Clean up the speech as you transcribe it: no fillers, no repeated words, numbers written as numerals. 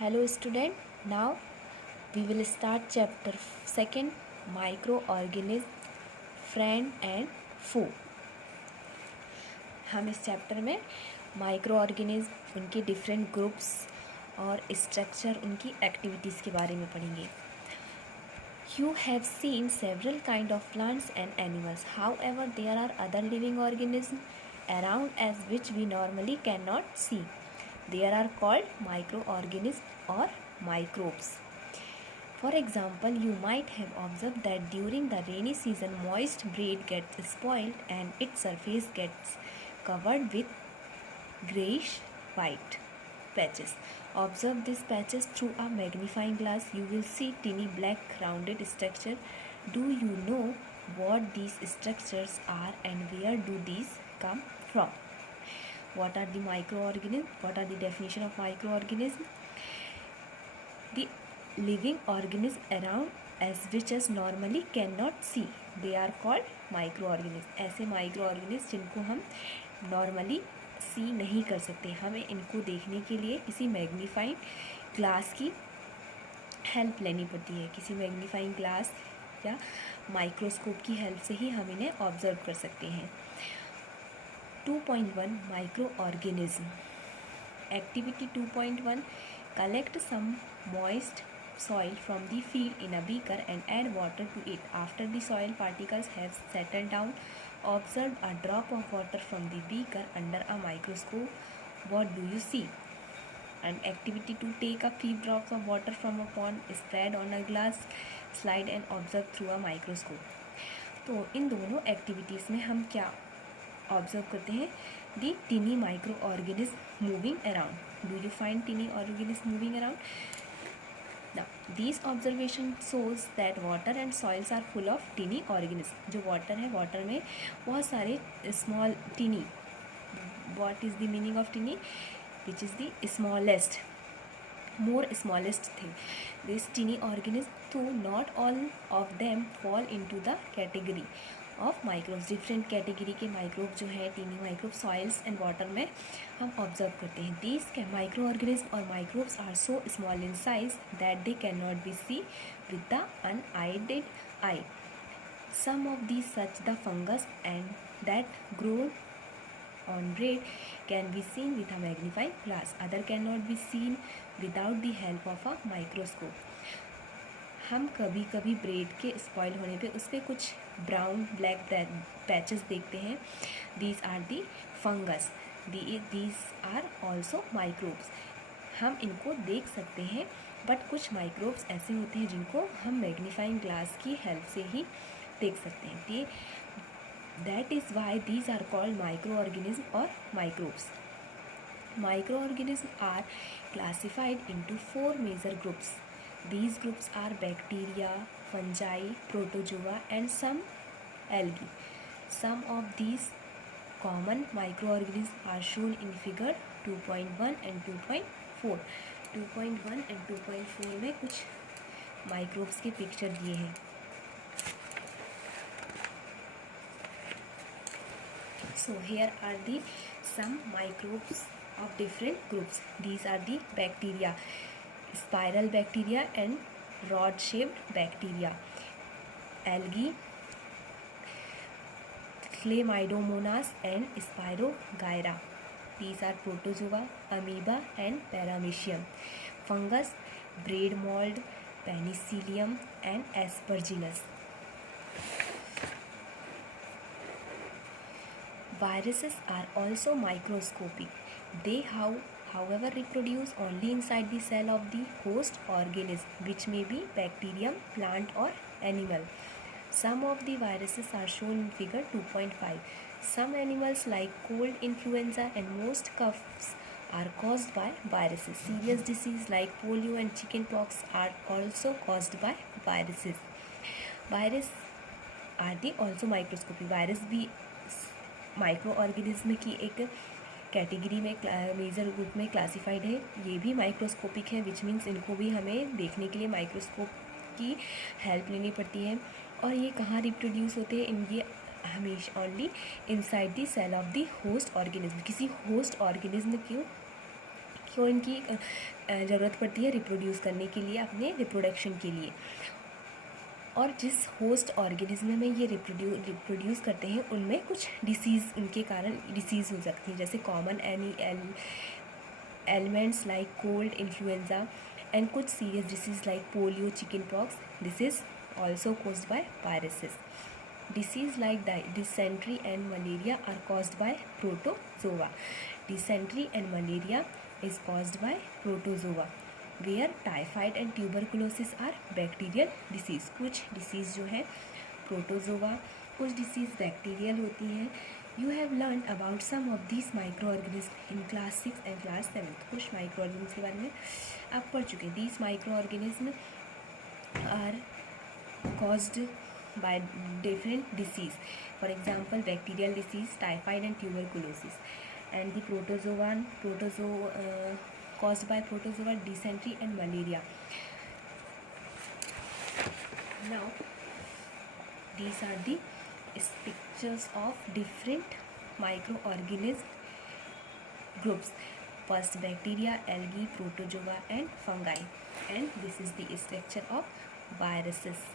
Hello student, now we will start chapter 2 microorganism friend and foe। हम इस chapter में micro organism, उनके different groups और structure, उनकी एक्टिविटीज़ के बारे में पढ़ेंगे। You have seen several kind of plants and animals. However, there are other living organisms around as which we normally cannot see. They are called microorganisms or microbes. For example, you might have observed that during the rainy season, moist bread gets spoiled and its surface gets covered with grayish white patches. Observe these patches through a magnifying glass. You will see tiny black rounded structure. Do you know what these structures are and where do these come from? What are the microorganisms? What are the definition of microorganism? The living organism around as which us normally cannot see. They are called microorganisms. ऐसे microorganisms जिनको हम normally see नहीं कर सकते, हमें इनको देखने के लिए किसी मैग्नीफाइंग ग्लास की हेल्प लेनी पड़ती है। किसी मैग्नीफाइंग ग्लास या माइक्रोस्कोप की हेल्प से ही हम इन्हें ऑब्जर्व कर सकते हैं। 2.1 Microorganism. Activity 2.1. Collect some moist soil from the field in a beaker and add water to it. After the soil particles have settled down, observe a drop of water from the beaker under a microscope. What do you see? And activity 2. Take a few drops of water from a pond, spread on a glass slide and observe through a microscope. तो इन दोनों activities में हम क्या observe करते हैं? The tiny microorganism moving around. Do you find tiny organism moving around? Now, these observation shows that water and soils are full of teeny organisms. जो water है, water में बहुत सारे small teeny. What is the meaning of teeny? Which is the smallest, more smallest thing. This teeny organism, though not all of them fall into the category of microbes. Different category के microbe जो है, tiny microbe soils and water में हम observe करते हैं. These के microorganism और microbes are so small in size that they can not be see with the unaided eye. Some of these such the fungus and that grow on bread can be seen with a magnifying glass. Other cannot be seen without the help of a microscope. हम कभी कभी bread के spoil होने पे उस पर कुछ brown black patches देखते हैं. These are the fungus. These are also microbes. हम इनको देख सकते हैं, बट कुछ माइक्रोब्स ऐसे होते हैं जिनको हम मैग्नीफाइंग ग्लास की हेल्प से ही देख सकते हैं. That is why these are called microorganism और microbes. Microorganisms are classified into 4 major groups. These groups are bacteria, fungi, protozoa and some algae. Some of these common microorganisms are shown in figure 2.1 and 2.4. 2.1 and 2.4 में कुछ microbes के picture दिए हैं. So here are the some microbes of different groups. These are the bacteria, spiral bacteria and rod shaped bacteria, algae, chlamydomonas and spirogyra. These are protozoa, amoeba and paramecium. Fungus, bread mold, penicillium and aspergillus. Viruses are also microscopic. They however reproduce only inside the cell of the host organism, which may be bacterium, plant or animal. Some of the viruses are shown in figure 2.5. Some animals like cold, influenza and most coughs are caused by viruses. Serious disease like polio and chickenpox are also caused by viruses. Virus are the also microscopic. Virus भी micro organism की एक category में major group में classified है. ये भी microscopic है, which means इनको भी हमें देखने के लिए माइक्रोस्कोप की हेल्प लेनी पड़ती है. और ये कहाँ रिप्रोड्यूस होते हैं? ये हमेशा only inside the cell of the host organism. किसी होस्ट ऑर्गेनिज्म क्यों इनकी ज़रूरत पड़ती है रिप्रोड्यूस करने के लिए, अपने रिप्रोडक्शन के लिए। और जिस होस्ट ऑर्गेनिज्म में ये रिप्रोड्यूस करते हैं उनमें कुछ डिसीज़, उनके कारण डिसीज़ हो सकती है, जैसे common elements like cold, influenza and कुछ serious disease like polio, chickenpox. This is also caused by viruses. Disease like dysentery and malaria are caused by protozoa. Dysentery and malaria is caused by protozoa, where typhoid and tuberculosis are bacterial disease. कुछ disease जो है protozoa, कुछ disease bacterial होती हैं. You have learned about some of these microorganisms in class 6 and class 7. कुछ microorganisms के बारे में आप पढ़ चुके हैं. These microorganisms are caused by different disease, for example bacterial disease, typhoid and tuberculosis, and the protozoa caused by protozoa, dysentery and malaria. Now these are the pictures of different microorganism groups. First, bacteria, algae, protozoa and fungi, and this is the structure of viruses.